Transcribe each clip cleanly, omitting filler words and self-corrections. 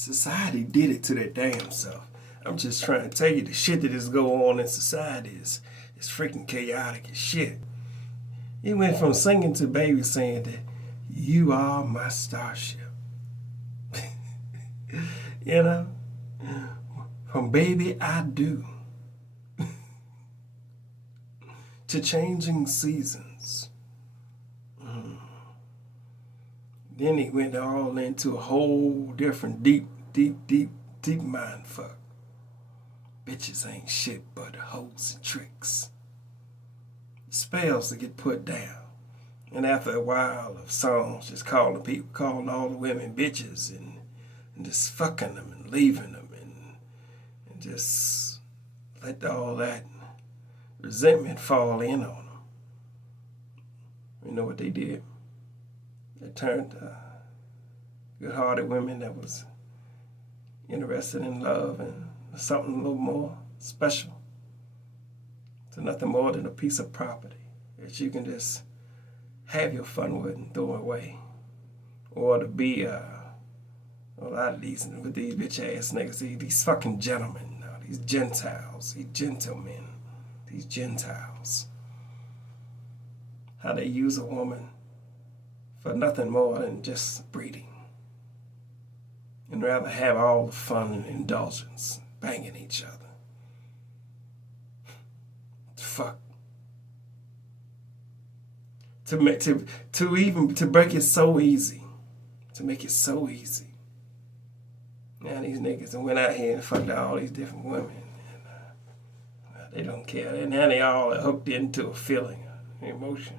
Society did it to their damn self. I'm just trying to tell you the shit that is going on in society is freaking chaotic as shit. He went from singing to baby saying that you are my starship. You know? From baby I do to changing seasons. Then he went all into a whole different deep mind fuck. Bitches ain't shit but hoes and tricks. Spells to get put down. And after a while of songs just calling all the women bitches and just fucking them and leaving them and just let all that resentment fall in on them. You know what they did? They turned good-hearted women that was interested in love and something a little more special to nothing more than a piece of property that you can just have your fun with and throw away. Or to be a lot of these, with these bitch-ass niggas, these fucking gentlemen, these Gentiles, these gentlemen, these Gentiles. How they use a woman for nothing more than just breeding. And rather have all the fun and indulgence, banging each other. Fuck. To make it so easy. To make it so easy. Now these niggas went out here and fucked all these different women. And they don't care. And now they all are hooked into a feeling, an emotion.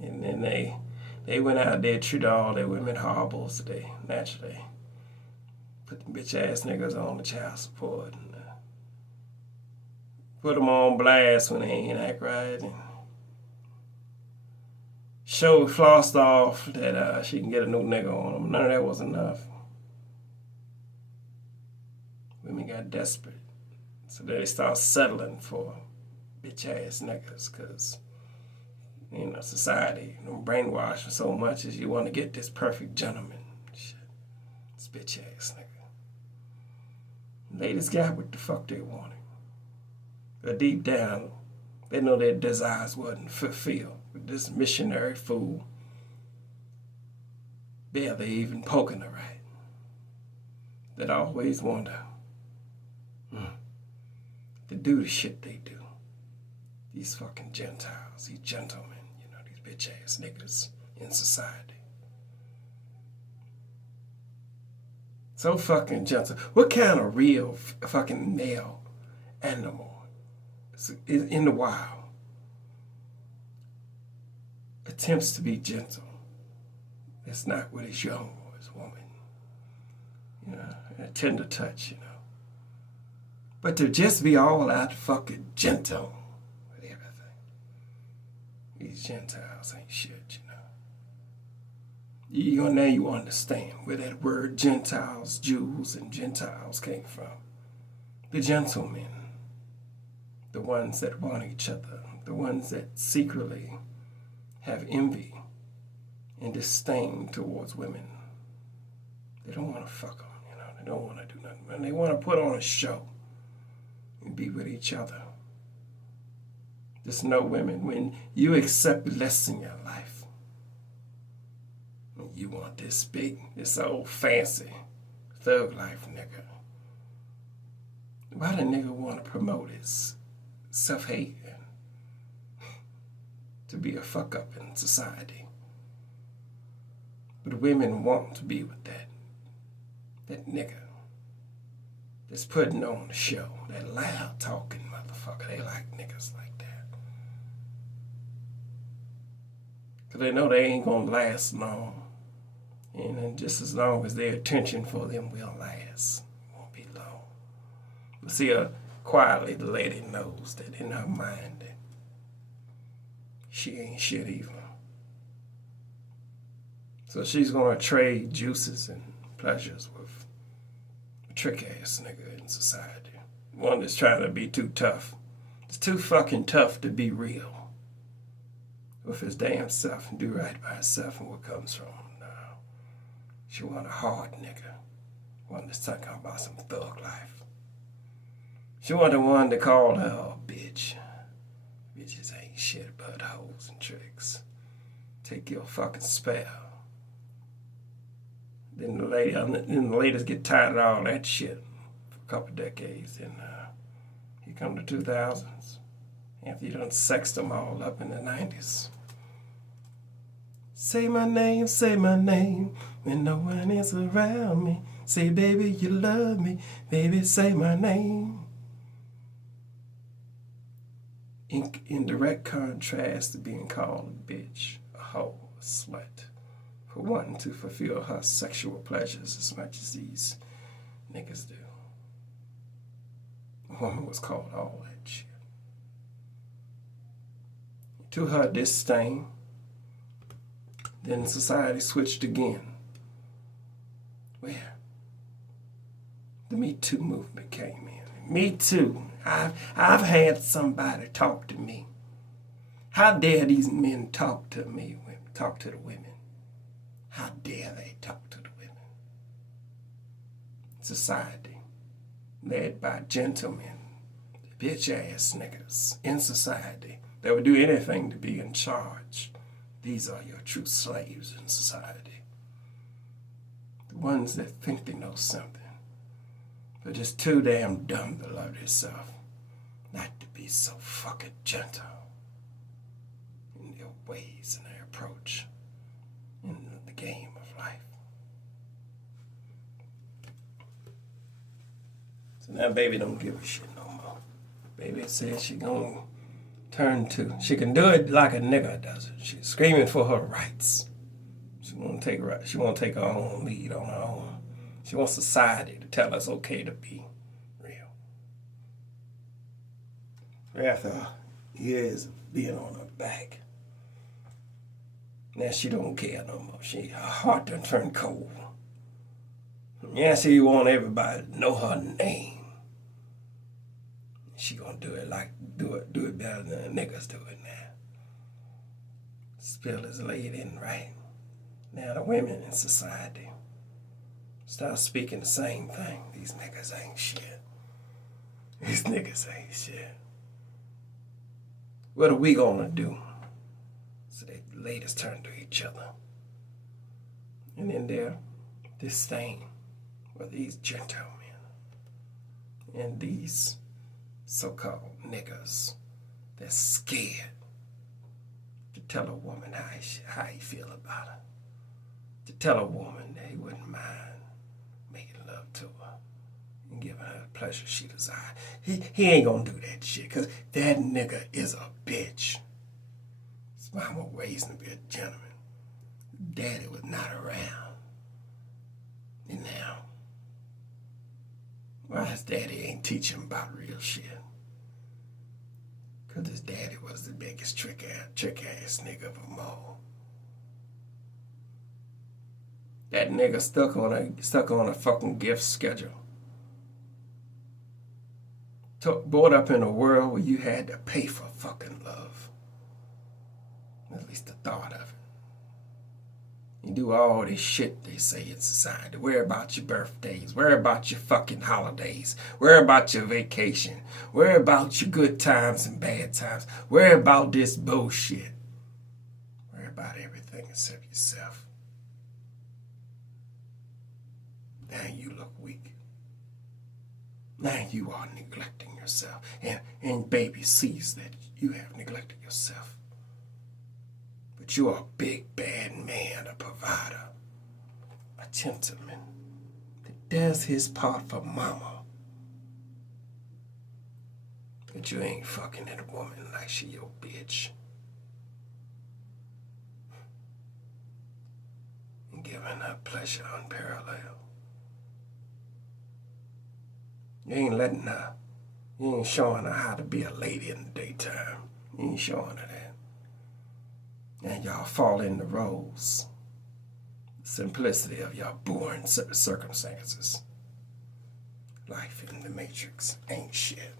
And then they went out there and treated all their women horrible today, naturally. Put the bitch ass niggas on the child support and put them on blast when they ain't act right. And show flossed off that she can get a new nigga on them. None of that was enough. Women got desperate. So they start settling for bitch ass niggas because, you know, society, brainwashed for so much as you want to get this perfect gentleman. Shit. This bitch ass nigga. Ladies got what the fuck they wanted. But deep down, they know their desires wasn't fulfilled with this missionary fool barely even poking her right. That always wonder to do the shit they do. These fucking Gentiles, these gentlemen, you know, these bitch ass niggas in society. So fucking gentle. What kind of real fucking male animal is in the wild attempts to be gentle? It's not with his young or his woman. You know, a tender touch, you know. But to just be all out fucking gentle with everything. These Gentiles ain't shit, you know. Now you understand where that word Gentiles, Jews, and Gentiles came from. The gentlemen, the ones that want each other, the ones that secretly have envy and disdain towards women. They don't want to fuck them, you know. They don't want to do nothing. And they want to put on a show and be with each other. Just know, women, when you accept less in your life, you want this big, this old fancy thug life nigga. Why the nigga want to promote his self-hate and to be a fuck up in society? But women want to be with that nigga that's putting on the show, that loud talking motherfucker. They like niggas like that. Because they know they ain't gonna last long. And then just as long as their attention for them will last, it won't be long. But see, quietly the lady knows that in her mind that she ain't shit either. So she's gonna trade juices and pleasures with a trick-ass nigga in society. One that's trying to be too tough. It's too fucking tough to be real with his damn self and do right by himself and what comes from him. She want a hard nigga. One that's talking about some thug life. She wasn't the one that called her a bitch. Bitches ain't shit but hoes and tricks. Take your fucking spell. Then the ladies get tired of all that shit for a couple decades. And here come the 2000s. After you done sexed them all up in the 90s. Say my name, when no one is around me. Say, baby, you love me, baby, say my name. In direct contrast to being called a bitch, a hoe, a slut, for wanting to fulfill her sexual pleasures as much as these niggas do. A woman was called all that shit. To her disdain, then society switched again. Where the Me Too movement came in. Me Too. I've had somebody talk to me. How dare these men talk to me, talk to the women? How dare they talk to the women? Society, led by gentlemen, bitch ass niggas in society that would do anything to be in charge. These are your true slaves in society. The ones that think they know something, but just too damn dumb to love themselves, not to be so fucking gentle in their ways and their approach in the game of life. So now baby don't give a shit no more. Baby says she gonna turn to, she can do it like a nigga does it. She's screaming for her rights. She won't take her own lead on her own. She wants society to tell us okay to be real. After years of being on her back, now she don't care no more. Her heart done turned cold. Yeah, she want everybody to know her name. She gonna do it better than the niggas do it now. Spill is laid in right. Now the women in society start speaking the same thing. These niggas ain't shit. These niggas ain't shit. What are we gonna do? So they ladies turn to each other. And in their disdain for these gentlemen and these so-called niggas that's scared to tell a woman how he feel about her. To tell a woman that he wouldn't mind making love to her and giving her the pleasure she desired. He ain't gonna do that shit, because that nigga is a bitch. His mama raised him to be a gentleman. Daddy was not around. And now, why his daddy ain't teach him about real shit? Because his daddy was the biggest trick ass nigga of them all. That nigga stuck on a fucking gift schedule. Brought up in a world where you had to pay for fucking love. At least the thought of it. You do all this shit they say in society. Worry about your birthdays. Worry about your fucking holidays. Worry about your vacation. Worry about your good times and bad times. Worry about this bullshit. Worry about everything except yourself. Now you look weak. Now you are neglecting yourself. And baby sees that you have neglected yourself. But you are a big, bad man, a provider, a gentleman that does his part for mama. But you ain't fucking that woman like she your bitch. And giving her pleasure unparalleled. You ain't letting her, you ain't showing her how to be a lady in the daytime. You ain't showing her that. And y'all fall in the roles. The simplicity of y'all boring circumstances. Life in the Matrix ain't shit.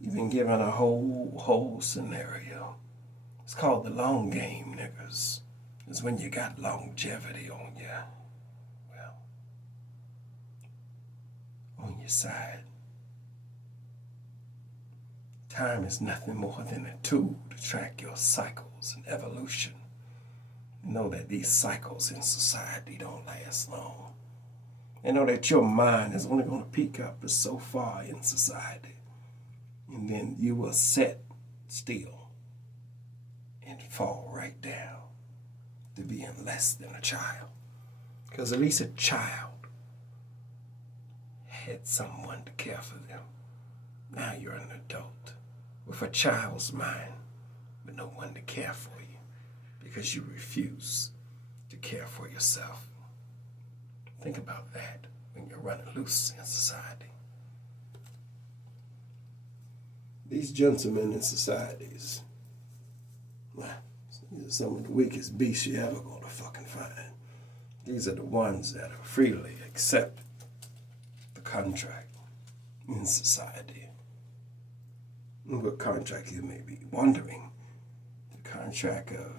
You've been given a whole scenario. It's called the long game, niggas. It's when you got longevity on you. Well, on your side. Time is nothing more than a tool to track your cycles and evolution. Know that these cycles in society don't last long. And know that your mind is only going to peak up to so far in society. And then you will set still and fall right down to being less than a child. Because at least a child had someone to care for them. Now you're an adult with a child's mind, but no one to care for you because you refuse to care for yourself. Think about that when you're running loose in society. These gentlemen in societies, well, these are some of the weakest beasts you're ever going to fucking find. These are the ones that freely accept the contract in society. And what contract you may be wondering? The contract of,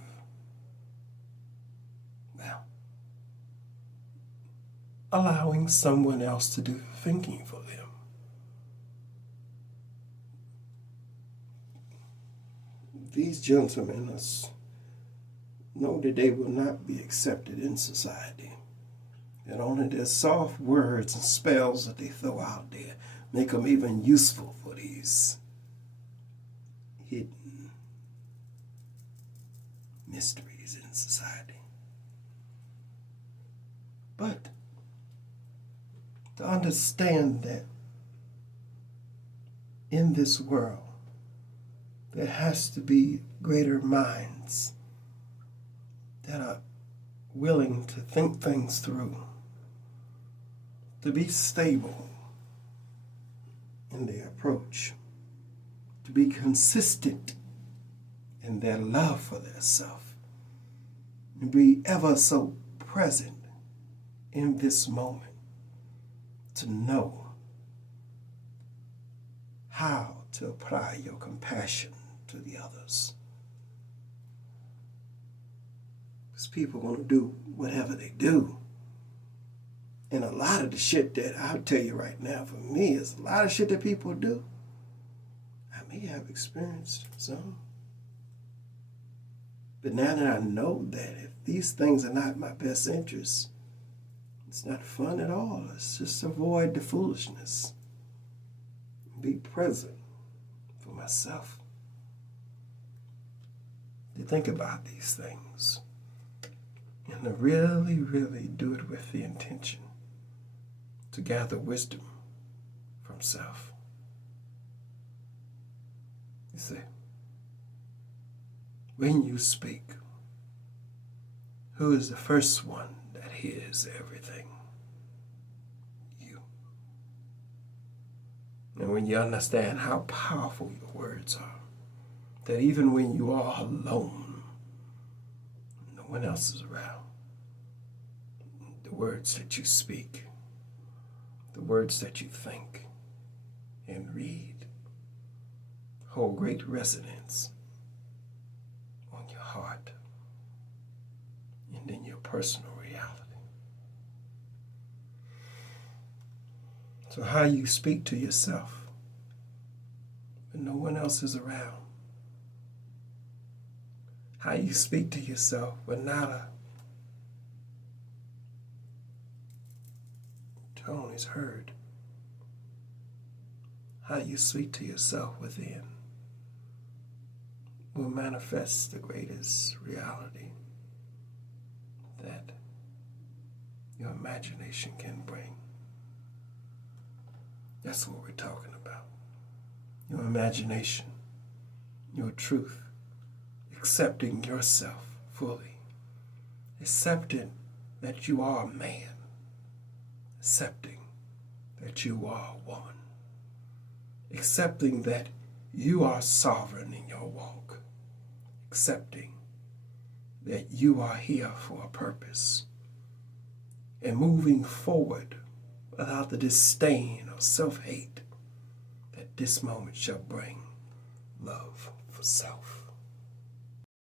well, allowing someone else to do the thinking for them. These gentlemen know that they will not be accepted in society. And only their soft words and spells that they throw out there make them even useful for these hidden mysteries in society. But to understand that in this world, there has to be greater minds that are willing to think things through, to be stable in their approach, to be consistent in their love for their self, and be ever so present in this moment to know how to apply your compassion to the others. Because people want to do whatever they do. And a lot of the shit that I'll tell you right now, for me, is a lot of shit that people do. I may have experienced some. But now that I know that if these things are not in my best interest, it's not fun at all. It's just avoid the foolishness. Be present for myself. To think about these things. And to really, really do it with the intention to gather wisdom from self. You see, when you speak, who is the first one that hears everything? You. And when you understand how powerful your words are, that even when you are alone, no one else is around, the words that you speak, the words that you think and read hold great resonance on your heart and in your personal reality. So how you speak to yourself when no one else is around, how you speak to yourself when not a tone is heard, how you speak to yourself within will manifest the greatest reality that your imagination can bring. That's what we're talking about. Your imagination, your truth, accepting yourself fully, accepting that you are a man, accepting that you are a woman, accepting that you are sovereign in your walk, accepting that you are here for a purpose, and moving forward without the disdain or self-hate that this moment shall bring love for self.